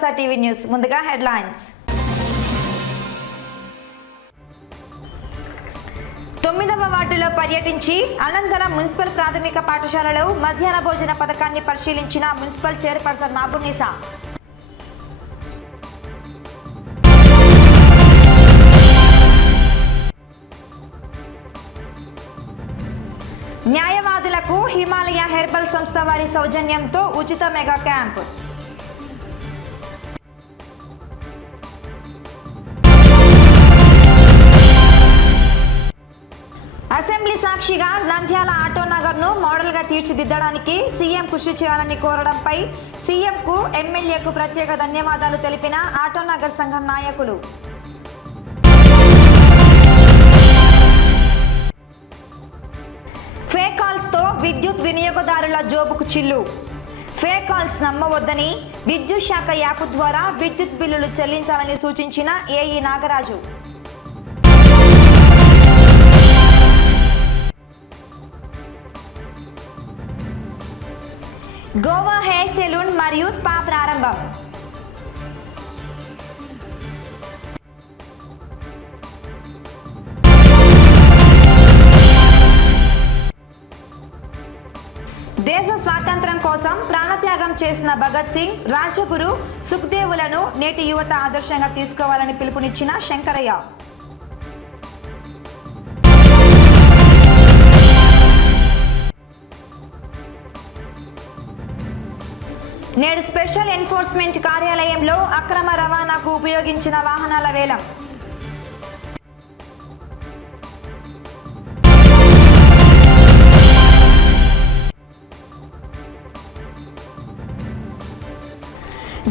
విశ్వాస TV news ముందుగా headlines. 9వ వార్డులో పర్యటించి అనంతరం మున్సిపల్ ప్రాథమిక పాఠశాలలో మధ్యాహ్న భోజన పథకాన్ని పరిశీలించిన municipal chairperson Mabunnisa. న్యాయవాదులకు Himalaya herbal సంస్థ వారి సౌజన్యంతో ఉచిత మెగా క్యాంప్. అసెంబ్లీ సాక్షిగా నంద్యాల ఆటోనగర్ను మోడల్గా తీర్చిదిద్దడానికి సీఎం కృషి చేయాలని కోరడంపై సీఎంకు ఎమ్మెల్యేకు ప్రత్యేక ధన్యవాదాలు తెలిపిన ఆటోనగర్ సంఘం నాయకులు. ఫేక్ కాల్స్తో విద్యుత్ వినియోగదారుల జోబుకు చిల్లు. ఫేక్ కాల్స్ నమ్మవద్దని విద్యుత్ శాఖ యాప్ ద్వారా విద్యుత్ బిల్లులు చెల్లించాలని సూచించిన AE Nagaraju. Goa hair salon మరియు స్పా ప్రారంభం. దేశ స్వాతంత్ర్యం కోసం ప్రాణత్యాగం చేసిన భగత్ సింగ్, రాజగురు, సుఖ్దేవులను నేటి యువత ఆదర్శంగా తీసుకోవాలని పిలుపునిచ్చిన శంకరయ్య. నేడు స్పెషల్ ఎన్ఫోర్స్మెంట్ కార్యాలయంలో అక్రమ రవాణాకు ఉపయోగించిన వాహనాల వేలం.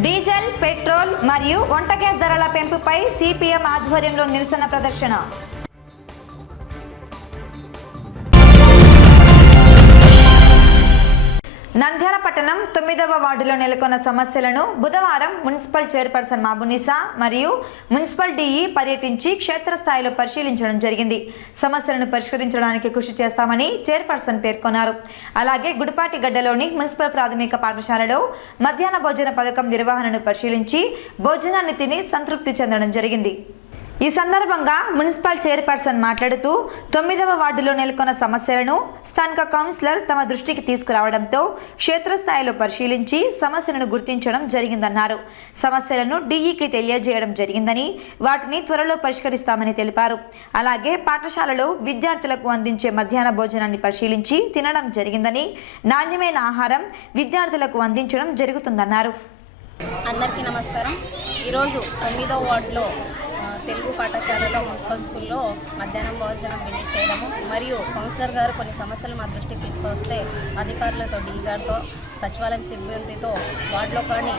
డీజిల్, పెట్రోల్ మరియు వంట గ్యాస్ ధరల పెంపుపై సిపిఎం ఆధ్వర్యంలో నిరసన ప్రదర్శన. నంద్యాల పట్టణం 9వ వార్డులో నెలకొన్న సమస్యలను బుధవారం మున్సిపల్ చైర్పర్సన్ మాబున్నీసా మరియు మున్సిపల్ డిఈ పర్యటించి క్షేత్రస్థాయిలో పరిశీలించడం జరిగింది. సమస్యలను పరిష్కరించడానికి కృషి చేస్తామని చైర్పర్సన్ పేర్కొన్నారు. అలాగే గుడిపాటిగడ్డలోని మున్సిపల్ ప్రాథమిక పాఠశాలలో మధ్యాహ్న భోజన పథకం నిర్వహణను పరిశీలించి భోజనాన్ని తిని సంతృప్తి చెందడం జరిగింది. ఈ సందర్భంగా మున్సిపల్ చైర్పర్సన్ మాట్లాడుతూ 9వ వార్డులో నెలకొన్న సమస్యలను స్థానిక కౌన్సిలర్ తమ దృష్టికి తీసుకురావడంతో క్షేత్రస్థాయిలో పరిశీలించి సమస్యలను గుర్తించడం జరిగిందన్నారు. సమస్యలను డీఈకి తెలియజేయడం జరిగిందని వాటిని త్వరలో పరిష్కరిస్తామని తెలిపారు. అలాగే పాఠశాలలో విద్యార్థులకు అందించే మధ్యాహ్న భోజనాన్ని పరిశీలించి తినడం జరిగిందని, నాణ్యమైన ఆహారం విద్యార్థులకు అందించడం జరుగుతుందన్నారు. అందరికీ నమస్కారం. ఈరోజు 9వ వార్డులో తెలుగు పాఠశాలలో మున్సిపల్ స్కూల్లో మధ్యాహ్నం భోజనం విజిట్ చేయడము మరియు కౌన్సిలర్ గారు కొన్ని సమస్యలు మా దృష్టికి తీసుకొస్తే అధికారులతో డీ గారితో సచివాలయం సిబ్బందితో వార్డులో కానీ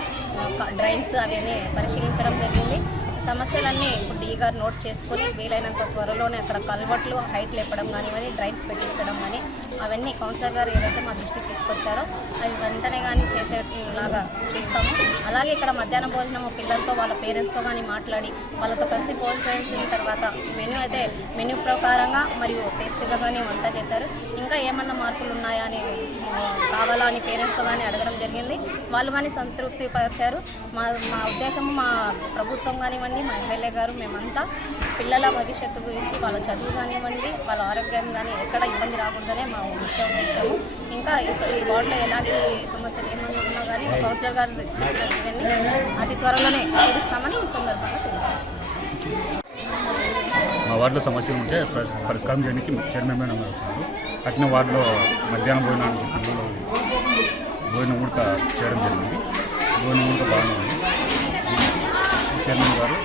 డ్రైన్స్ అవన్నీ పరిశీలించడం జరిగింది. సమస్యలన్నీ ఇప్పుడు డీ గారు నోట్ చేసుకొని వీలైనంత త్వరలోనే అక్కడ కల్వర్ట్లు హైట్ లేపడం కానివ్వండి, డ్రైన్స్ పెట్టించడం కానీ అవన్నీ కౌన్సిలర్ గారు ఏదైతే మా దృష్టికి తీసుకొచ్చారో అవి వెంటనే కానీ చేసేలాగా చూస్తాము. అలాగే ఇక్కడ మధ్యాహ్న భోజనం పిల్లలతో వాళ్ళ పేరెంట్స్తో కానీ మాట్లాడి వాళ్ళతో కలిసి భోజనం చేసిన తర్వాత మెన్యూ ప్రకారంగా మరియు టేస్టీగా కానీ వంట చేశారు. ఇంకా ఏమన్నా మార్పులు ఉన్నాయా అని కావాలా అని పేరెంట్స్తో కానీ అడగడం జరిగింది. వాళ్ళు కానీ సంతృప్తి పరిచారు. మా ఉద్దేశం మా ప్రభుత్వం కానివ్వండి, మా ఎమ్మెల్యే గారు మేమంతా పిల్లల భవిష్యత్తు గురించి వాళ్ళ చదువు కానివ్వండి, వాళ్ళ ఆరోగ్యం కానీ ఎక్కడ ఇబ్బంది రాకుండానే మా ముఖ్య ఉద్దేశము. ఇంకా ఇప్పుడు ఈ వార్డులో ఎలాంటి సమస్యలు ఏమన్నా ఉన్నా కానీ కౌన్సిలర్ గారు చెప్పినవన్నీ అతి త్వరలోనే తీరుస్తామని ఈ సందర్భంగా తెలియజేస్తున్నాం. మా వార్డులో సమస్యలు ఉంటే పరిష్కారం చేయడానికి చైర్మన్ మేడం గారు వచ్చారు. కట్టిన వార్డులో మధ్యాహ్నం భోజనానికి పిల్లలు భోజనం ఉడక చేయడం జరిగింది. భోజనం ఉడక బాగానే ఉంది. చైర్మన్ గారు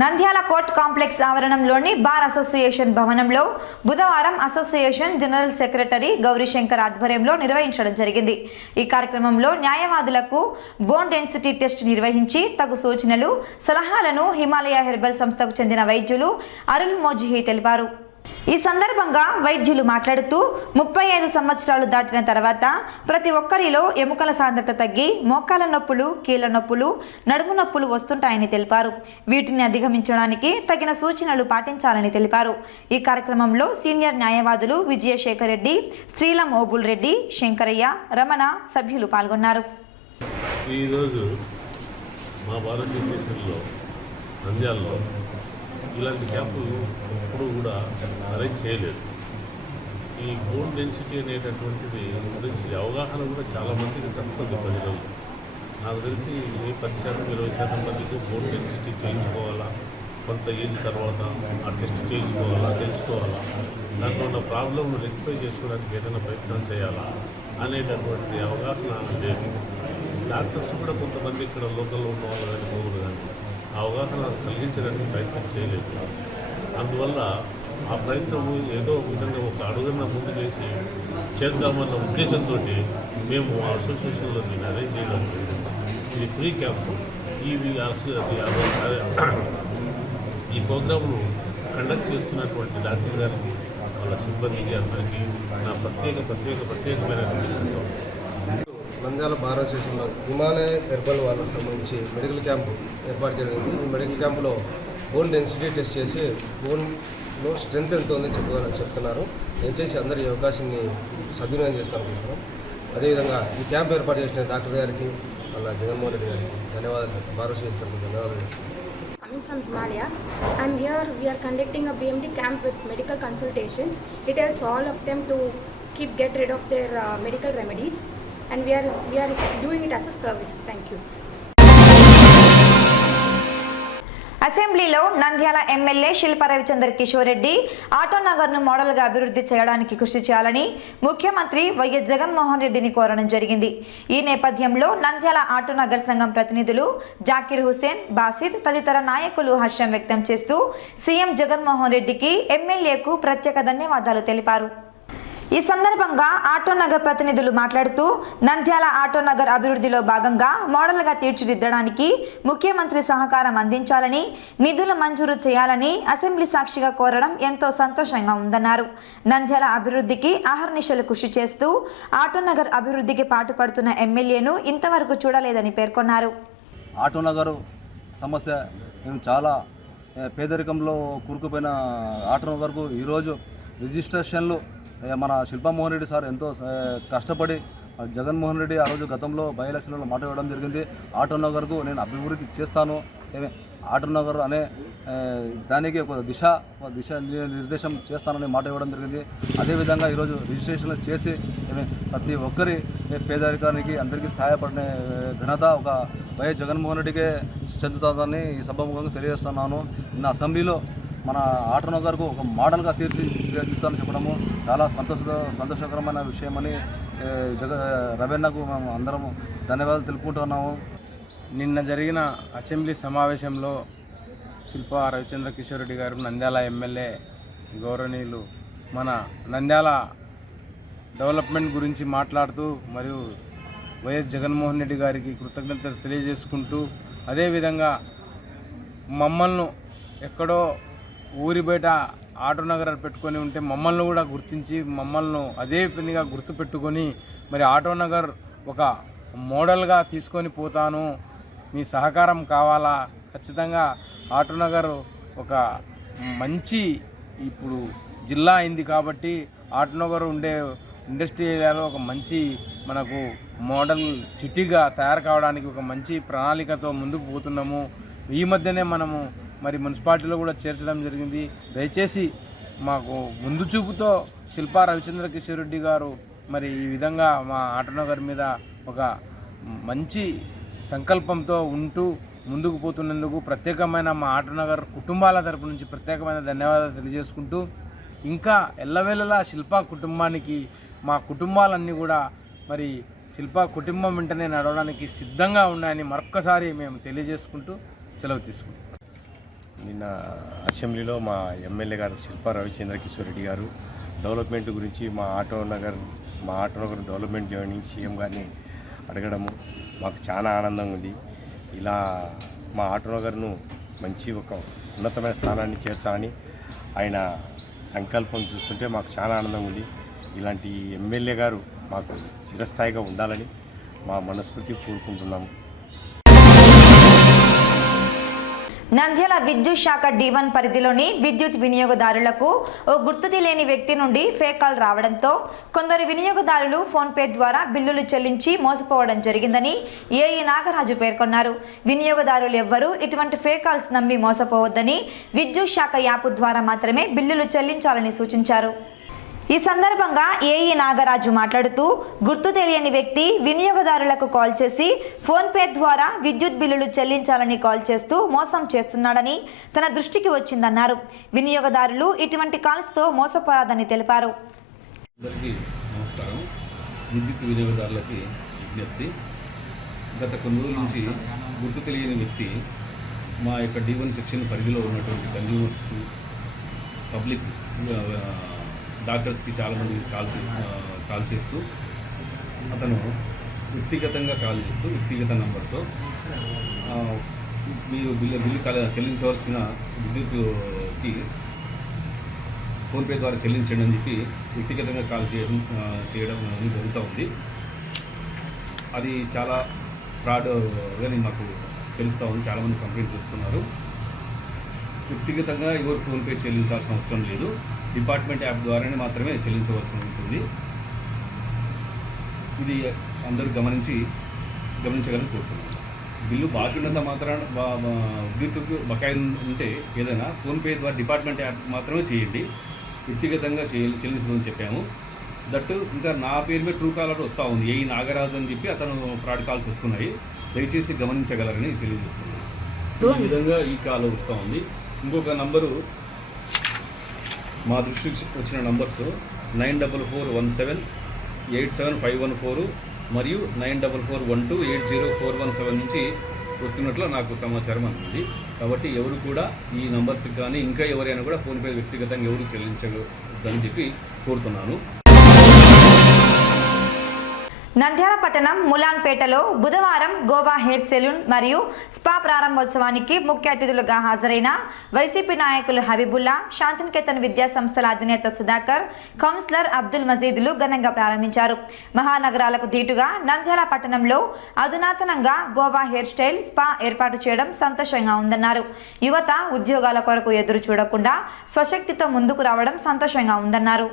నంద్యాల కోర్ట్ కాంప్లెక్స్ ఆవరణంలోని బార్ అసోసియేషన్ భవనంలో బుధవారం అసోసియేషన్ జనరల్ సెక్రటరీ గౌరీశంకర్ ఆధ్వర్యంలో నిర్వహించడం జరిగింది. ఈ కార్యక్రమంలో న్యాయవాదులకు బోన్ డెన్సిటీ టెస్ట్ నిర్వహించి తగు సూచనలు, సలహాలను హిమాలయ హెర్బల్ సంస్థకు చెందిన వైద్యులు అరుల్ మోజిహి తెలిపారు. ఈ సందర్భంగా వైద్యులు మాట్లాడుతూ 35 సంవత్సరాలు దాటిన తర్వాత ప్రతి ఒక్కరిలో ఎముకల సాంద్రత తగ్గి మోకాల నొప్పులు, కీళ్ల నొప్పులు, నడుము నొప్పులు వస్తుంటాయని తెలిపారు. వీటిని అధిగమించడానికి తగిన సూచనలు పాటించాలని తెలిపారు. ఈ కార్యక్రమంలో సీనియర్ న్యాయవాదులు విజయశేఖర్ రెడ్డి, శ్రీలం ఓబుల్ రెడ్డి, శంకరయ్య, రమణ సభ్యులు పాల్గొన్నారు. ఈరోజు మా భారతీయ దేశంలో నంద్యాలలో ఇలాంటి క్యాంపులు ఎప్పుడూ కూడా అరేంజ్ చేయలేదు. ఈ బోన్ డెన్సిటీ అనేటటువంటిది గురించి అవగాహన కూడా చాలామందికి తక్కువ ప్రజలు. నాకు తెలిసి 10% 20% మందికి బోన్ డెన్సిటీ చేయించుకోవాలా, కొంత ఏజ్ తర్వాత ఆ టెస్ట్ చేయించుకోవాలా, తెలుసుకోవాలా, దాంట్లో ఉన్న ప్రాబ్లంను రెక్టిఫై చేసుకోవడానికి ఏదైనా ప్రయత్నం చేయాలా అనేటటువంటి అవగాహన లేదు. డాక్టర్స్ కూడా కొంతమంది ఇక్కడ లోకల్లో ఉన్న వాళ్ళు కానీ పోగురు కానీ అవగాహన కలిగించడానికి ప్రయత్నం చేయలేదు. అందువల్ల ఆ ప్రయత్నం ఏదో విధంగా ఒక అడుగున్న ముందు వేసి చేద్దామన్న ఉద్దేశంతో మేము ఆ అసోసియేషన్లో దీన్ని అరేంజ్ చేయడం జరిగింది. ఇది ఫ్రీ క్యాంపు. ఈ ప్రోగ్రామ్ను కండక్ట్ చేస్తున్నటువంటి డాక్టర్ గారికి, వాళ్ళ సిబ్బందికి అందరికీ నా ప్రత్యేకమైన నంద్యాల బార్ అసోసియేషన్లో హిమాలయ హెర్బల్ వాళ్ళకి సంబంధించి మెడికల్ క్యాంపు ఏర్పాటు జరిగింది. ఈ మెడికల్ క్యాంపులో బోన్ డెన్సిటీ టెస్ట్ చేసి బోన్లో స్ట్రెంత్ ఎంత ఉందని చెప్తున్నారు. దయచేసి అందరూ ఈ అవకాశాన్ని సద్వినియోగం చేసుకోవాలనుకుంటున్నాం. అదేవిధంగా ఈ క్యాంప్ ఏర్పాటు చేసిన డాక్టర్ గారికి, వాళ్ళ జగన్మోహన్ రెడ్డి గారికి ధన్యవాదాలు. బార్ అసోసియేషన్ తరఫున ధన్యవాదాలు. Coming from Himalaya, I'm here. We are conducting a BMD camp with medical consultations. It helps all of them to get rid of their medical remedies, and we are doing it as a service. Thank you. అసెంబ్లీలో Nandyal MLA శిల్ప రవిచంద్ర కిషోర్ రెడ్డి ఆటోనగర్ను మోడల్గా అభివృద్ధి చేయడానికి కృషి చేయాలని ముఖ్యమంత్రి YS Jaganmohan రెడ్డిని కోరడం జరిగింది. ఈ నేపథ్యంలో నంద్యాల ఆటోనగర్ సంఘం ప్రతినిధులు జాకిర్ హుసేన్, బాసిద్ తదితర నాయకులు హర్షం వ్యక్తం చేస్తూ సీఎం జగన్మోహన్ రెడ్డికి, ఎమ్మెల్యేకు ప్రత్యేక ధన్యవాదాలు తెలిపారు. ఈ సందర్భంగా ఆటోనగర్ ప్రతినిధులు మాట్లాడుతూ నంద్యాల ఆటోనగర్ అభివృద్ధిలో భాగంగా మోడల్గా తీర్చిదిద్దడానికి ముఖ్యమంత్రి సహకారం అందించాలని, నిధులు మంజూరు చేయాలని అసెంబ్లీ సాక్షిగా కోరడం ఎంతో సంతోషంగా ఉందన్నారు. నంద్యాల అభివృద్ధికి అహర్నిశలు కృషి చేస్తూ ఆటోనగర్ అభివృద్ధికి పాటుపడుతున్న ఎమ్మెల్యేను ఇంతవరకు చూడలేదని పేర్కొన్నారు. ఆటోనగర్ సమస్య మేము చాలా పేదరికంలో కూరుకుపోయిన ఆటోనగర్కు ఈరోజు రిజిస్ట్రేషన్లు మన శిల్పామోహన్ రెడ్డి సార్ ఎంతో కష్టపడి జగన్మోహన్ రెడ్డి ఆ రోజు గతంలో బై ఎలక్షన్లో మాట ఇవ్వడం జరిగింది. ఆటోనగర్కు నేను అభివృద్ధి చేస్తాను, ఆటోనగర్ అనే దానికి ఒక దిశ నిర్దేశం చేస్తానని మాట ఇవ్వడం జరిగింది. అదేవిధంగా ఈరోజు రిజిస్ట్రేషన్లు చేసి ప్రతి ఒక్కరి పేదరికానికి అందరికీ సహాయపడిన ఘనత ఒక వైఎస్ జగన్మోహన్ రెడ్డికే చెందుతుందని ఈ సభాముఖంగా తెలియజేస్తున్నాను. నిన్న అసెంబ్లీలో మన ఆటోనగర్కు ఒక మోడల్గా తీర్చిదిద్దామని చెప్పడము చాలా సంతోషకరమైన విషయమని రవీణకు మేము అందరం ధన్యవాదాలు తెలుపుకుంటున్నాము. నిన్న జరిగిన అసెంబ్లీ సమావేశంలో శిల్ప రవిచంద్ర కిషోర్ రెడ్డి గారు, నంద్యాల ఎమ్మెల్యే గౌరవనీయులు, మన నంద్యాల డెవలప్మెంట్ గురించి మాట్లాడుతూ మరియు వైఎస్ జగన్మోహన్ రెడ్డి గారికి కృతజ్ఞతలు తెలియజేసుకుంటూ, అదేవిధంగా మమ్మల్ని ఎక్కడో ఊరి బయట ఆటోనగర్ పెట్టుకొని ఉంటే మమ్మల్ని కూడా గుర్తించి మమ్మల్ని అదే పనిగా గుర్తుపెట్టుకొని మరి ఆటోనగర్ ఒక మోడల్గా తీసుకొని పోతాను, మీ సహకారం కావాలా, ఖచ్చితంగా ఆటోనగర్ ఒక మంచి ఇప్పుడు జిల్లా అయింది కాబట్టి ఆటోనగర్ ఉండే ఇండస్ట్రీ ఏరియాలో ఒక మంచి మనకు మోడల్ సిటీగా తయారు కావడానికి ఒక మంచి ప్రణాళికతో ముందుకు పోతున్నాము. ఈ మధ్యనే మనము మరి మున్సిపాలిటీలో కూడా చేర్చడం జరిగింది. దయచేసి మాకు ముందు చూపుతో శిల్పా రవిచంద్ర కిషోర్ రెడ్డి గారు మరి ఈ విధంగా మా ఆటోనగర్ మీద ఒక మంచి సంకల్పంతో ఉంటూ ముందుకు పోతున్నందుకు ప్రత్యేకమైన మా ఆటోనగర్ కుటుంబాల తరపు నుంచి ప్రత్యేకమైన ధన్యవాదాలు తెలియజేసుకుంటూ, ఇంకా ఎల్లవేళలా శిల్పా కుటుంబానికి మా కుటుంబాలన్నీ కూడా మరి శిల్పా కుటుంబం వెంటనే నడవడానికి సిద్ధంగా ఉన్నాయని మరొక్కసారి మేము తెలియజేసుకుంటూ సెలవు తీసుకుంటాం. నిన్న అసెంబ్లీలో మా ఎమ్మెల్యే గారు శిల్పా రవిచంద్ర కిషోర్ రెడ్డి గారు డెవలప్మెంట్ గురించి మా ఆటోనగర్ డెవలప్మెంట్ చేయని సీఎం గారిని అడగడము మాకు చాలా ఆనందంగా ఉంది. ఇలా మా ఆటోనగర్ను మంచి ఒక ఉన్నతమైన స్థానాన్ని చేర్చాలని ఆయన సంకల్పం చూస్తుంటే మాకు చాలా ఆనందంగా ఉంది. ఇలాంటి ఎమ్మెల్యే గారు మాకు చిరస్థాయిగా ఉండాలని మా మనస్ఫూర్తి కోరుకుంటున్నాము. నంద్యాల విద్యుత్ శాఖ D1 పరిధిలోని విద్యుత్ వినియోగదారులకు ఓ గుర్తు తెలియని వ్యక్తి నుండి ఫేక్ కాల్ రావడంతో కొందరు వినియోగదారులు ఫోన్పే ద్వారా బిల్లులు చెల్లించి మోసపోవడం జరిగిందని ఏఈ నాగరాజు పేర్కొన్నారు. వినియోగదారులు ఎవ్వరూ ఇటువంటి ఫేక్ కాల్స్ నమ్మి మోసపోవద్దని విద్యుత్ శాఖ యాప్ ద్వారా మాత్రమే బిల్లులు చెల్లించాలని సూచించారు. ఈ సందర్భంగా ఏఈ నాగరాజు మాట్లాడుతూ గుర్తు తెలియని వ్యక్తి వినియోగదారులకు కాల్ చేసి ఫోన్పే ద్వారా విద్యుత్ బిల్లులు చెల్లించాలని కాల్ చేస్తూ మోసం చేస్తున్నాడని తన దృష్టికి వచ్చిందన్నారు. వినియోగదారులు ఇటువంటి కాల్స్తో మోసపోరాదని తెలిపారు. అందరికీ నమస్కారం. విద్యుత్ వినియోగదారులకి విజ్ఞప్తి. గత కొన్ని రోజుల నుంచి గుర్తు తెలియని వ్యక్తి మా యొక్క D1 సెక్షన్ పరిధిలో ఉన్నటువంటి కన్జ్యూమర్స్కి, పబ్లిక్, డాక్టర్స్కి చాలామంది కాల్ చేస్తూ అతను వ్యక్తిగతంగా కాల్ చేస్తూ వ్యక్తిగత నంబర్తో మీరు బిల్లు చెల్లించవలసిన విద్యుత్కి ఫోన్పే ద్వారా చెల్లించండి అని చెప్పి వ్యక్తిగతంగా కాల్ చేయడం అనేది జరుగుతూ ఉంది. అది చాలా ఫ్రాడ్గా మాకు తెలుస్తూ ఉంది. చాలామంది కంప్లైంట్ చేస్తున్నారు. వ్యక్తిగతంగా ఎవరు ఫోన్పే చెల్లించాల్సిన అవసరం లేదు. డిపార్ట్మెంట్ యాప్ ద్వారానే మాత్రమే చెల్లించవలసి ఉంటుంది. ఇది అందరూ గమనించగలని కోరుతున్నాను. బిల్లు బాకీ ఉన్నంత మాత్రాన విద్యుత్తుకు బకాయి ఉంటే ఏదైనా ఫోన్పే ద్వారా డిపార్ట్మెంట్ యాప్ మాత్రమే చేయండి. వ్యక్తిగతంగా చెల్లించదని చెప్పాము. దట్టు ఇంకా నా పేరు మీద ట్రూ కాలర్ వస్తూ ఉంది. ఏఈ నాగరాజు అని చెప్పి అతను ఫ్రాడ్ కాల్స్ వస్తున్నాయి. దయచేసి గమనించగలరని తెలియజేస్తున్నాను. ఈ విధంగా ఈ కాల్ వస్తూ ఉంది. ఇంకొక నంబరు మా దృష్టికి వచ్చిన నంబర్స్ 9441787514 మరియు 9441280417 నుంచి వస్తున్నట్లు నాకు సమాచారం అందింది. కాబట్టి ఎవరు కూడా ఈ నంబర్స్కి కానీ ఇంకా ఎవరైనా కూడా ఫోన్పే వ్యక్తిగతంగా ఎవరు చెల్లించదని చెప్పి కోరుతున్నాను. నంద్యాల పట్టణం ములాన్పేటలో బుధవారం గోవా హెయిర్ సెలూన్ మరియు స్పా ప్రారంభోత్సవానికి ముఖ్య అతిథులుగా హాజరైన వైసీపీ నాయకులు హబీబుల్లా, శాంతినికేతన్ విద్యా సంస్థల అధినేత సుధాకర్, కౌన్సిలర్ అబ్దుల్ మజీద్లు ఘనంగా ప్రారంభించారు. మహానగరాలకు ధీటుగా నంద్యాల పట్టణంలో అధునాతనంగా గోవా హెయిర్ స్టైల్ స్పా ఏర్పాటు చేయడం సంతోషంగా ఉందన్నారు. యువత ఉద్యోగాల కొరకు ఎదురు చూడకుండా స్వశక్తితో ముందుకు రావడం సంతోషంగా ఉందన్నారు.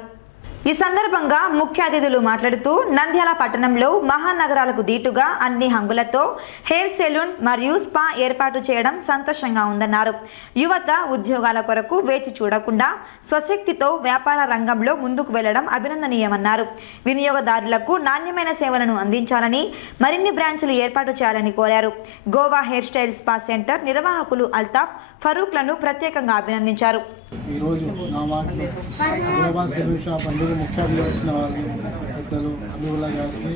ఈ సందర్భంగా ముఖ్య అతిథులు మాట్లాడుతూ నంద్యాల పట్టణంలో మహానగరాలకు దీటుగా అన్ని హంగులతో హెయిర్ సెలూన్ మరియు స్పా ఏర్పాటు చేయడం సంతోషంగా ఉందన్నారు. యువత ఉద్యోగాల కొరకు వేచి చూడకుండా స్వశక్తితో వ్యాపార రంగంలో ముందుకు వెళ్లడం అభినందనీయమన్నారు. వినియోగదారులకు నాణ్యమైన సేవలను అందించాలని మరిన్ని బ్రాంచులు ఏర్పాటు చేయాలని కోరారు. Goa hair style spa centre నిర్వాహకులు అల్తాఫ్, ఫరూక్లను ప్రత్యేకంగా అభినందించారు. ఈరోజు నా వాటిలో గోవా సెలూన్ షాప్ అందరూ ముఖ్య అతిథులు వచ్చిన వాళ్ళు పెద్దలు హబీబుల్లా గారికి,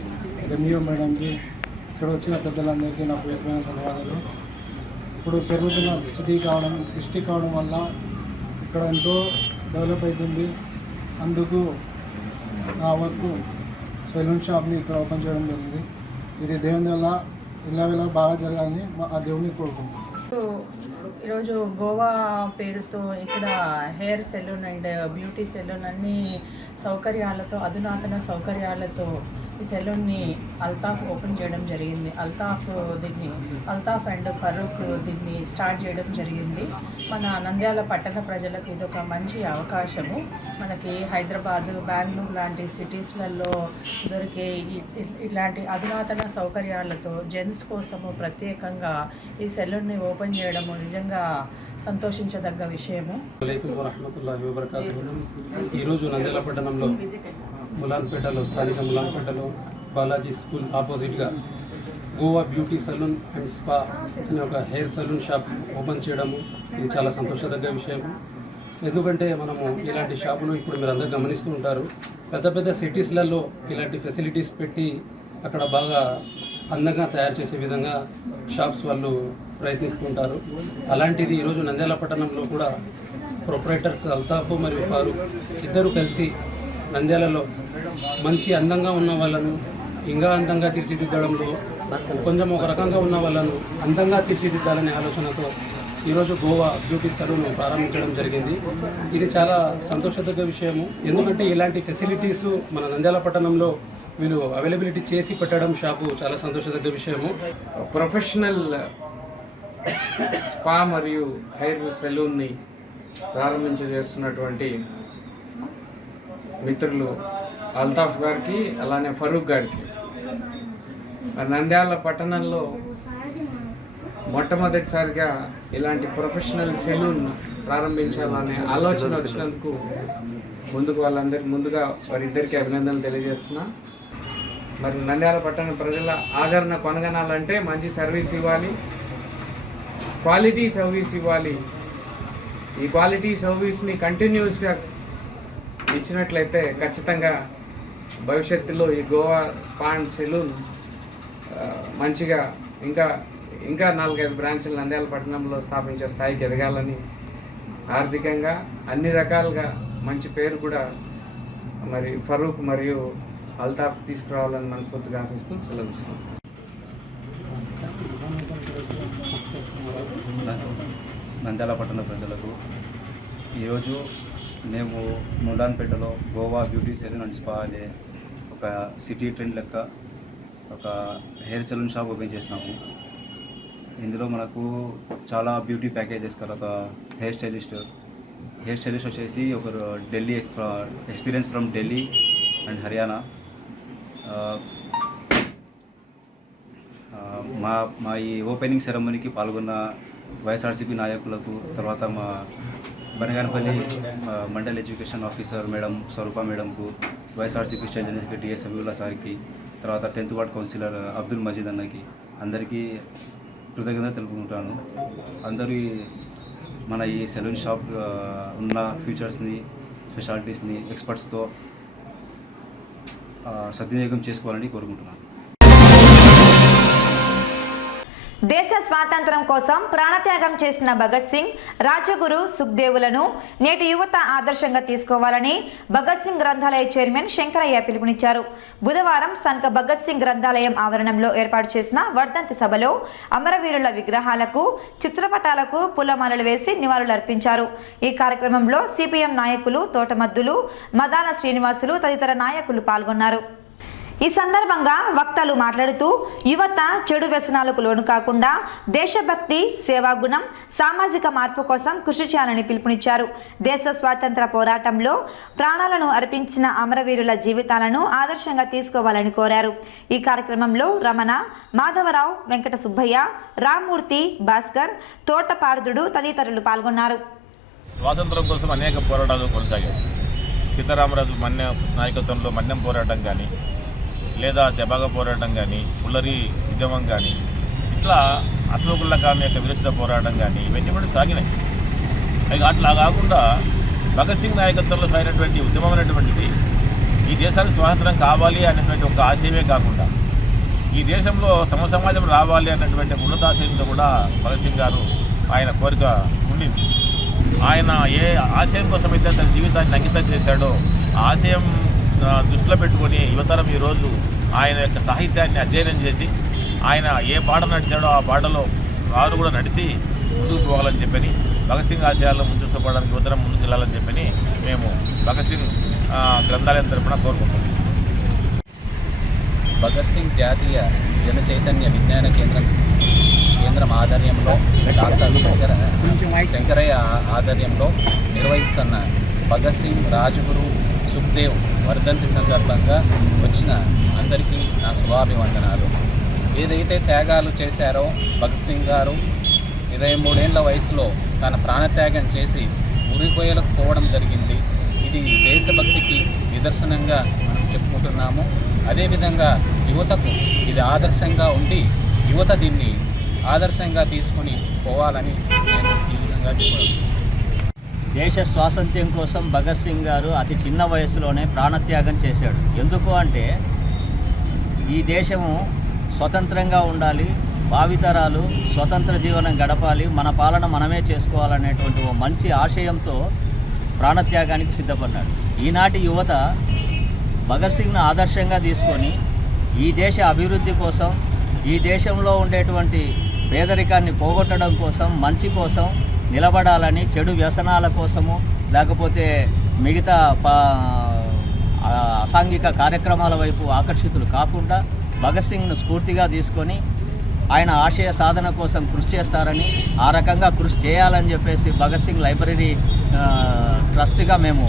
ఎంఈఓ మేడంకి, ఇక్కడ వచ్చిన పెద్దలందరికీ నా పేరుపైన ధన్యవాదాలు. ఇప్పుడు పెరుగుతున్న డిస్టిక్ కావడం వల్ల ఇక్కడ ఎంతో డెవలప్ అవుతుంది. అందుకు నా వరకు సెలూన్ షాప్ని ఇక్కడ ఓపెన్ చేయడం జరిగింది. ఇది దేవుని వల్ల ఇళ్ళవేళ బాగా జరగాలని ఆ దేవుని కోరుకుంటున్నాను. ఈరోజు గోవా పేరుతో ఇక్కడ hair salon and beauty salon అన్ని సౌకర్యాలతో, అధునాతన సౌకర్యాలతో ఈ సెలూన్ని అల్తాఫ్ ఓపెన్ చేయడం జరిగింది. అల్తాఫ్ అండ్ ఫరూక్ దీన్ని స్టార్ట్ చేయడం జరిగింది. మన నంద్యాల పట్టణ ప్రజలకు ఇది ఒక మంచి అవకాశము. మనకి హైదరాబాద్, బెంగళూరు లాంటి సిటీస్లలో దొరికే ఇలాంటి అధునాతన సౌకర్యాలతో జెంట్స్ కోసము ప్రత్యేకంగా ఈ సెలూన్ని ఓపెన్ చేయడము నిజంగా సంతోషించదగ్గ విషయము. ఈరోజు నంద్యాల పట్టణంలో ములాన్పేటలో, స్థానిక ములాన్పేటలో బాలాజీ స్కూల్ ఆపోజిట్గా Goa beauty saloon and spa అనే ఒక హెయిర్ సలూన్ షాప్ ఓపెన్ చేయడము ఇది చాలా సంతోషదగ్గ విషయం. ఎందుకంటే మనము ఇలాంటి షాపులు ఇప్పుడు మీరు అందరూ గమనిస్తూ ఉంటారు. పెద్ద పెద్ద సిటీస్లలో ఇలాంటి ఫెసిలిటీస్ పెట్టి అక్కడ బాగా అందంగా తయారు చేసే విధంగా షాప్స్ వాళ్ళు ప్రయత్నిస్తుంటారు. అలాంటిది ఈరోజు నంద్యాల పట్టణంలో కూడా ప్రొపరేటర్స్ అల్తాఫ్ మరియు ఫారూక్ ఇద్దరు కలిసి నంద్యాలలో మంచి అందంగా ఉన్న వాళ్ళను ఇంకా అందంగా తీర్చిదిద్దడంలో కొంచెం ఒక రకంగా ఉన్న వాళ్ళను అందంగా తీర్చిదిద్దాలనే ఆలోచనతో ఈరోజు గోవా బ్యూటీ సలూన్ ప్రారంభించడం జరిగింది. ఇది చాలా సంతోషదగ్గ విషయము. ఎందుకంటే ఇలాంటి ఫెసిలిటీస్ మన నంద్యాల పట్టణంలో వీళ్ళు అవైలబిలిటీ చేసి పెట్టడం షాపు చాలా సంతోషదగ్గ విషయము. ప్రొఫెషనల్ స్పా మరియు హెయిర్ సెలూన్ని ప్రారంభించేస్తున్నటువంటి మిత్రులు అల్తాఫ్ గారికి అలానే ఫరూక్ గారికి నంద్యాల పట్టణంలో మొట్టమొదటిసారిగా ఇలాంటి ప్రొఫెషనల్ సెలూన్ ప్రారంభించాలనే ఆలోచన వచ్చినందుకు ముందుగా వారిద్దరికీ అభినందనలు తెలియజేస్తున్నా. మరి నంద్యాల పట్టణ ప్రజల ఆదరణ కొనగనాలంటే మంచి సర్వీస్ ఇవ్వాలి, క్వాలిటీ సర్వీస్ ఇవ్వాలి. ఈ క్వాలిటీ సర్వీస్ని కంటిన్యూస్గా ఇచ్చినట్లయితే ఖచ్చితంగా భవిష్యత్తులో ఈ గోవా స్పా అండ్ సెలూన్ మంచిగా ఇంకా 4-5 బ్రాంచ్లు నంద్యాల పట్టణంలో స్థాపించే స్థాయికి ఎదగాలని, ఆర్థికంగా అన్ని రకాలుగా మంచి పేరు కూడా మరి ఫరూక్ మరియు అల్తాఫ్ తీసుకురావాలని మనస్ఫూర్తిగా ఆశిస్తూ సెలవుస్తున్నాం. నంద్యాల పట్టణ ప్రజలకు ఈరోజు మేము ములాన్పేటలో Goa beauty salon and spa అనే ఒక సిటీ ట్రెండ్ లెక్క ఒక హెయిర్ సెలూన్ షాప్ ఓపెన్ చేసినాము. ఇందులో మనకు చాలా బ్యూటీ ప్యాకేజెస్, తర్వాత హెయిర్ స్టైలిస్ట్ వచ్చేసి ఒకరు Delhi experience from Delhi and Haryana. మా ఈ ఓపెనింగ్ సెరమనీకి పాల్గొన్న వైఎస్ఆర్సీపీ నాయకులకు, తర్వాత మా Banaganapalli mandal education officer madam Swaroopa మేడంకు, YSRCP state general secretary S Abeevulla సార్కి, తర్వాత 10th వార్డ్ కౌన్సిలర్ అబ్దుల్ మజీద్ అన్నకి అందరికీ కృతజ్ఞత తెలుపుకుంటాను. అందరూ మన ఈ సెలూన్ షాప్ ఉన్న ఫీచర్స్ని, స్పెషాలిటీస్ని ఎక్స్పర్ట్స్తో సద్వినియోగం చేసుకోవాలని కోరుకుంటున్నాను. దేశ స్వాతంత్ర్యం కోసం ప్రాణత్యాగం చేసిన భగత్ సింగ్, రాజగురు, సుఖ్దేవులను నేటి యువత ఆదర్శంగా తీసుకోవాలని భగత్ సింగ్ గ్రంథాలయ చైర్మన్ శంకరయ్య పిలుపునిచ్చారు. బుధవారం స్థానిక భగత్ సింగ్ గ్రంథాలయం ఆవరణంలో ఏర్పాటు చేసిన వర్ధంతి సభలో అమరవీరుల విగ్రహాలకు, చిత్రపటాలకు పూలమాలలు వేసి నివాళులర్పించారు. ఈ కార్యక్రమంలో సిపిఎం నాయకులు తోటమద్దులు, మదాల శ్రీనివాసులు తదితర నాయకులు పాల్గొన్నారు. ఈ సందర్భంగా వక్తలు మాట్లాడుతూ యువత చెడు వ్యసనాలకు లోను కాకుండా దేశభక్తి, సేవాగుణం, సామాజిక మార్పు కోసం కృషి చేయాలని పిలుపునిచ్చారు. దేశ స్వాతంత్ర పోరాటంలో ప్రాణాలను అర్పించిన అమరవీరుల జీవితాలను ఆదర్శంగా తీసుకోవాలని కోరారు. ఈ కార్యక్రమంలో రమణ, మాధవరావు, వెంకట సుబ్బయ్య, రామ్మూర్తి, భాస్కర్, తోటపార్దుడు తదితరులు పాల్గొన్నారు. స్వాతంత్రం కోసం అనేక పోరాటాలు కొనసాగాయి. సీతారామరాజు నాయకత్వంలో మన్యం పోరాటం కానీ, లేదా తెబాగ పోరాటం కానీ, పుల్లరి ఉద్యమం కానీ, ఇట్లా అశోకుల్లా ఖాన్ యొక్క విరుద్ధ పోరాటం కానీ ఇవన్నీ కూడా సాగినాయి. అట్లా కాకుండా భగత్ సింగ్ నాయకత్వంలో సాగినటువంటి ఉద్యమం అనేటువంటిది ఈ దేశానికి స్వాతంత్రం కావాలి అనేటువంటి ఒక ఆశయమే కాకుండా ఈ దేశంలో సమసమాజం రావాలి అన్నటువంటి ఉన్నతాశయంతో కూడా భగత్ సింగ్ గారు ఆయన కోరిక ఉండింది. ఆయన ఏ ఆశయం కోసం అయితే తన జీవితాన్ని అంకితం చేశాడో ఆ ఆశయం దృష్టిలో పెట్టుకొని యువతరం ఈరోజు ఆయన యొక్క సాహిత్యాన్ని అధ్యయనం చేసి ఆయన ఏ బాట నడిచాడో ఆ బాటలో వారు కూడా నడిచి ముందుకు పోవాలని చెప్పని, భగత్ సింగ్ ఆశయాలను ముందుకు పోవడానికి యువతరం ముందుకు వెళ్ళాలని చెప్పని మేము భగత్ సింగ్ గ్రంథాలయం తరఫున కోరుకుంటున్నాం. భగత్ సింగ్ జాతీయ జన చైతన్య విజ్ఞాన కేంద్రం ఆధ్వర్యంలో డాక్టర్ శంకరయ్య ఆధ్వర్యంలో నిర్వహిస్తున్న భగత్ సింగ్, రాజగురు, సుఖ్దేవ్ వర్ధంతి సందర్భంగా వచ్చిన అందరికీ నా శుభాభివందనాలు. ఏదైతే త్యాగాలు చేశారో భగత్ సింగ్ గారు 23 ఏళ్ల వయసులో తన ప్రాణత్యాగం చేసి ఉరికోయలకు పోవడం జరిగింది. ఇది దేశభక్తికి నిదర్శనంగా మనం చెప్పుకుంటున్నాము. అదేవిధంగా యువతకు ఇది ఆదర్శంగా ఉండి యువత దీన్ని ఆదర్శంగా తీసుకొని పోవాలని నేను ఈ విధంగా చెప్పాను. దేశ స్వాతంత్ర్యం కోసం భగత్ సింగ్ గారు అతి చిన్న వయసులోనే ప్రాణత్యాగం చేశాడు. ఎందుకు అంటే ఈ దేశము స్వతంత్రంగా ఉండాలి, భావితరాలు స్వతంత్ర జీవనం గడపాలి, మన పాలన మనమే చేసుకోవాలనేటువంటి ఓ మంచి ఆశయంతో ప్రాణత్యాగానికి సిద్ధపడ్డాడు. ఈనాటి యువత భగత్ సింగ్ను ఆదర్శంగా తీసుకొని ఈ దేశ అభివృద్ధి కోసం, ఈ దేశంలో ఉండేటువంటి పేదరికాన్ని పోగొట్టడం కోసం, మంచి కోసం నిలబడాలని, చెడు వ్యసనాల కోసము లేకపోతే మిగతా అసాంఘిక కార్యక్రమాల వైపు ఆకర్షితులు కాకుండా భగత్ సింగ్ను స్ఫూర్తిగా తీసుకొని ఆయన ఆశయ సాధన కోసం కృషి చేస్తారని, ఆ రకంగా కృషి చేయాలని చెప్పేసి భగత్ సింగ్ లైబ్రరీ ట్రస్ట్గా మేము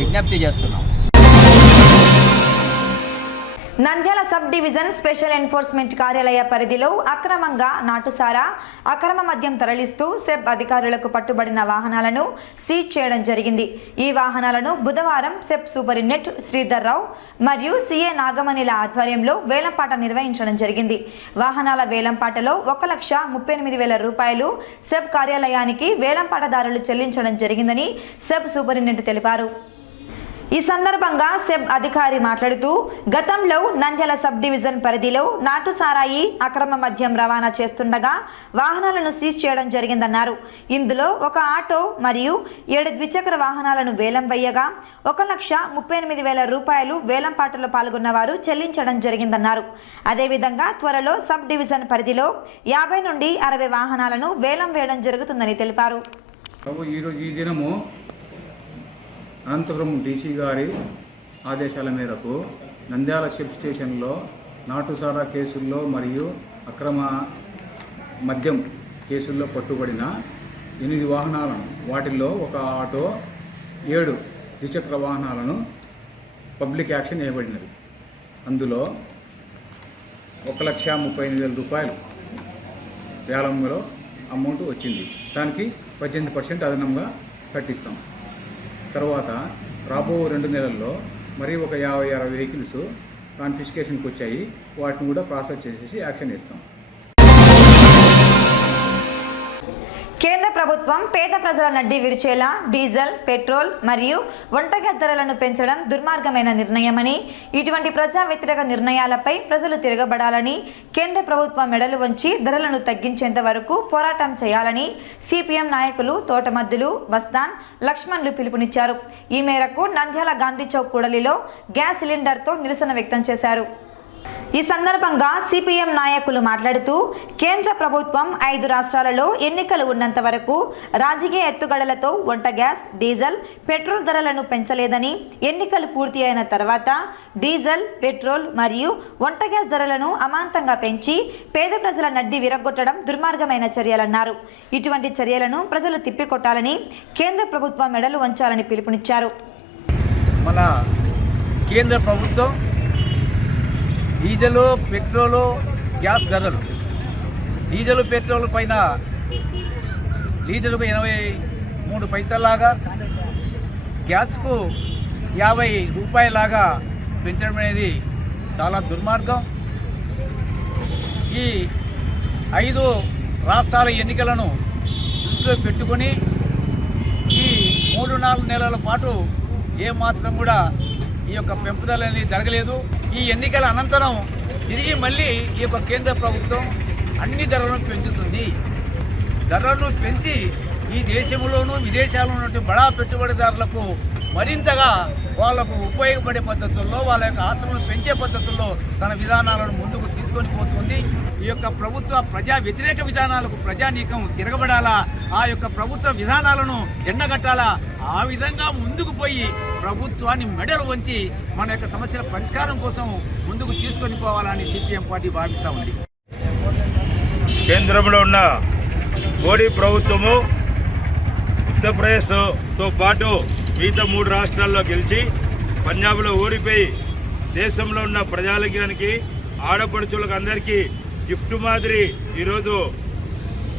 విజ్ఞప్తి చేస్తున్నాం. Nandyal sub division special enforcement కార్యాలయ పరిధిలో అక్రమంగా నాటుసారా, అక్రమ మద్యం తరలిస్తూ సెబ్ అధికారులకు పట్టుబడిన వాహనాలను సీజ్ చేయడం జరిగింది. ఈ వాహనాలను బుధవారం సెబ్ సూపరింటెండెంట్ శ్రీధర్ రావు మరియు సిఏ నాగమణిల ఆధ్వర్యంలో వేలంపాట నిర్వహించడం జరిగింది. వాహనాల వేలంపాటలో 1,38,000 రూపాయలు సెబ్ కార్యాలయానికి వేలంపాటదారులు చెల్లించడం జరిగిందని సెబ్ సూపరింటెండెంట్ తెలిపారు. ఈ సందర్భంగా సెబ్ అధికారి మాట్లాడుతూ, గతంలో నంద్యాల సబ్ డివిజన్ పరిధిలో నాటు సారాయి, అక్రమ మద్యం రవాణా చేస్తుండగా వాహనాలను సీజ్ చేయడం జరిగిందన్నారు. ఇందులో ఒక ఆటో మరియు 7 ద్విచక్ర వాహనాలను వేలం వేయగా 1,38,000 రూపాయలు వేలంపాటలో పాల్గొన్న వారు చెల్లించడం జరిగిందన్నారు. అదేవిధంగా త్వరలో సబ్ డివిజన్ పరిధిలో 50 నుండి 60 వాహనాలను వేలం వేయడం జరుగుతుందని తెలిపారు. ఈ దినము అనంతపురం డీసీ గారి ఆదేశాల మేరకు నంద్యాల సబ్ స్టేషన్లో నాటుసారా కేసుల్లో మరియు అక్రమ మద్యం కేసుల్లో పట్టుబడిన 8 వాహనాలను, వాటిల్లో ఒక ఆటో, 7 ద్విచక్ర వాహనాలను పబ్లిక్ యాక్షన్ వేయబడినది. అందులో 1,38,000 రూపాయలు వేలంలో అమౌంట్ వచ్చింది. దానికి 18% అదనంగా కట్టిస్తాం. తర్వాత రాబో 2 నెలల్లో మరి ఒక 50-60 వెహికల్స్ కాన్ఫిస్కేషన్కి వచ్చాయి. వాటిని కూడా ప్రాసెస్ చేసేసి యాక్షన్ ఇస్తాం. కేంద్ర ప్రభుత్వం పేద ప్రజల నడ్డి విరిచేలా డీజిల్, పెట్రోల్ మరియు వంట గ్యాస్ ధరలను పెంచడం దుర్మార్గమైన నిర్ణయమని, ఇటువంటి ప్రజా వ్యతిరేక నిర్ణయాలపై ప్రజలు తిరగబడాలని, కేంద్ర ప్రభుత్వం మెడలు వంచి ధరలను తగ్గించేంత వరకు పోరాటం చేయాలని సిపిఎం నాయకులు తోటమద్దులు, బస్తాన్, లక్ష్మణ్లు పిలుపునిచ్చారు. ఈ మేరకు నంద్యాల గాంధీ చౌక్ కూడలిలో గ్యాస్ సిలిండర్తో నిరసన వ్యక్తం చేశారు. ఈ సందర్భంగా సిపిఎం నాయకులు మాట్లాడుతూ, కేంద్ర ప్రభుత్వం 5 రాష్ట్రాలలో ఎన్నికలు ఉన్నంత వరకు రాజకీయ ఎత్తుగడలతో వంట గ్యాస్, డీజిల్, పెట్రోల్ ధరలను పెంచలేదని, ఎన్నికలు పూర్తి అయిన తర్వాత డీజిల్, పెట్రోల్ మరియు వంట గ్యాస్ ధరలను అమాంతంగా పెంచి పేద ప్రజల నడ్డి విరగొట్టడం దుర్మార్గమైన చర్యలన్నారు. ఇటువంటి చర్యలను ప్రజలు తిప్పికొట్టాలని, కేంద్ర ప్రభుత్వం మెడలు వంచాలని పిలుపునిచ్చారు. మన కేంద్ర ప్రభుత్వం డీజిలు, పెట్రోలు, గ్యాస్ ధరలు, డీజిల్ పెట్రోల్ పైన లీటరుకు 83 పైసల్లాగా, గ్యాస్కు 50 రూపాయలాగా పెంచడం అనేది చాలా దుర్మార్గం. ఈ 5 రాష్ట్రాల ఎన్నికలను దృష్టిలో పెట్టుకొని ఈ 3-4 నెలల పాటు ఏమాత్రం కూడా ఈ యొక్క పెంపుదల అనేది జరగలేదు. ఈ ఎన్నికల అనంతరం తిరిగి మళ్ళీ ఈ యొక్క కేంద్ర ప్రభుత్వం అన్ని ధరలను పెంచుతుంది. ధరలను పెంచి ఈ దేశంలోనూ విదేశాల్లో ఉన్నటువంటి బడా పెట్టుబడిదారులకు మరింతగా వాళ్లకు ఉపయోగపడే పద్ధతుల్లో, వాళ్ళ యొక్క ఆస్తులను పెంచే పద్ధతుల్లో తన విధానాలను ముందుకు తీసుకొని పోతుంది. ఈ యొక్క ప్రభుత్వ ప్రజా వ్యతిరేక విధానాలకు ప్రజానీకం తిరగబడాలా, ఆ యొక్క ప్రభుత్వ విధానాలను ఎండగట్టాలా, ఆ విధంగా ముందుకు పోయి ప్రభుత్వాన్ని మెడలు వంచి మన యొక్క సమస్యల పరిష్కారం కోసం ముందుకు తీసుకొని పోవాలని సిపిఎం పార్టీ భావిస్తూ ఉంది. కేంద్రంలో ఉన్న మోడీ ప్రభుత్వము ఉత్తరప్రదేశ్తో పాటు మిగతా 3 రాష్ట్రాల్లో గెలిచి పంజాబ్లో ఓడిపోయి దేశంలో ఉన్న ప్రజాలకి, ఆడపడుచులకు అందరికీ గిఫ్ట్ మాదిరి ఈరోజు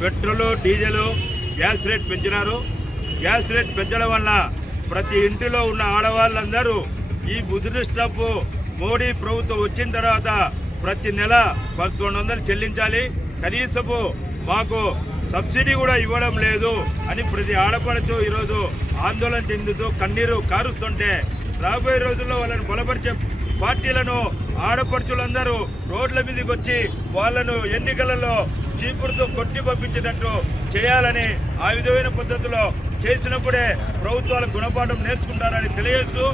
పెట్రోలు, డీజిల్, గ్యాస్ రేట్ పెంచినారు. గ్యాస్ రేట్ పెంచడం వల్ల ప్రతి ఇంటిలో ఉన్న ఆడవాళ్ళందరూ ఈ ముద్రిష్టపు మోడీ ప్రభుత్వం వచ్చిన తర్వాత ప్రతి నెల 1,100 చెల్లించాలి. కనీసపు మాకు సబ్సిడీ కూడా ఇవ్వడం లేదు అని ప్రతి ఆడపడుచు ఈరోజు ఆందోళన చెందుతూ కన్నీరు కారుస్తుంటే, రాబోయే రోజుల్లో వాళ్ళని బలపరిచే పార్టీలను ఆడపడుచులందరూ రోడ్ల మీదకి వచ్చి వాళ్ళను ఎన్నికలలో చీపురుతో కొట్టి పంపించేటట్టు చేయాలని, ఆ విధమైన పద్ధతిలో చేసినప్పుడే ప్రభుత్వాల గుణపాఠం నేర్చుకుంటారని తెలియజేస్తూ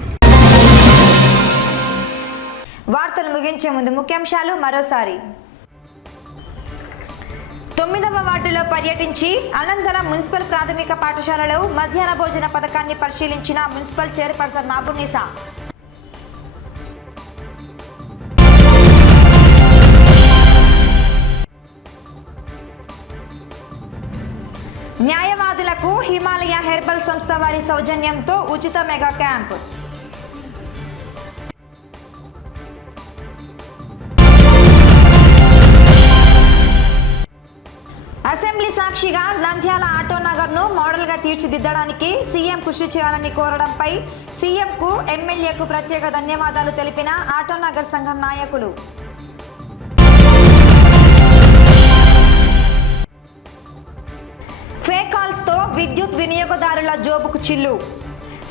వార్తలు ముగించే ముందు ముఖ్యాంశాలు మరోసారి. 9వ వార్డులో పర్యటించి అనంతరం మున్సిపల్ ప్రాథమిక పాఠశాలలో మధ్యాహ్న భోజన పథకాన్ని పరిశీలించిన మున్సిపల్ చైర్పర్సన్ మాబునిసా. న్యాయవాదులకు హిమాలయ హెర్బల్ సంస్థ వారి సౌజన్యంతో ఉచిత మెగా క్యాంప్. అసెంబ్లీ సాక్షిగా నంద్యాల ఆటోనగర్ను మోడల్గా తీర్చిదిద్దడానికి సీఎం కృషి చేయాలని కోరడంపై సీఎంకు ఎమ్మెల్యేకు ప్రత్యేక ధన్యవాదాలు తెలిపిన ఆటోనగర్ సంఘం నాయకులు. ఫేక్ కాల్స్తో విద్యుత్ వినియోగదారుల జోబుకు చిల్లు.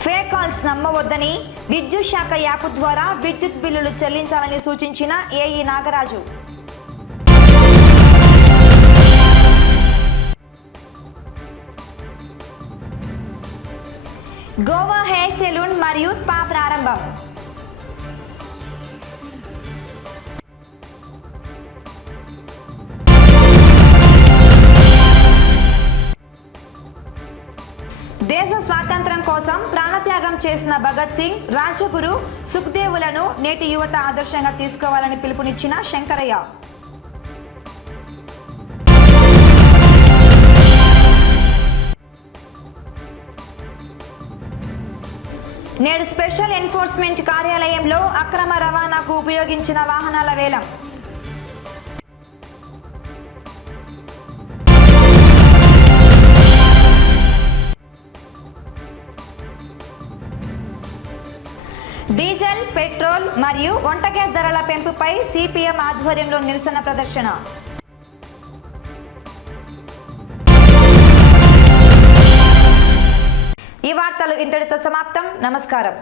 ఫేక్ కాల్స్ నమ్మవద్దని విద్యుత్ శాఖ యాప్ ద్వారా విద్యుత్ బిల్లులు చెల్లించాలని సూచించిన AE Nagaraju. Goa hair salon మరియు స్పా ప్రారంభం. దేశ స్వాతంత్ర్యం కోసం ప్రాణత్యాగం చేసిన భగత్ సింగ్, రాజగురు, సుఖ్దేవులను నేటి యువత ఆదర్శంగా తీసుకోవాలని పిలుపునిచ్చిన శంకరయ్య. నేడు స్పెషల్ ఎన్ఫోర్స్మెంట్ కార్యాలయంలో అక్రమ రవాణాకు ఉపయోగించిన వాహనాల వేలం. డీజిల్, పెట్రోల్ మరియు వంట గ్యాస్ ధరల పెంపుపై సిపిఎం ఆధ్వర్యంలో నిరసన ప్రదర్శన. ఈ వార్తలు ఇంతటితో సమాప్తం. నమస్కారం.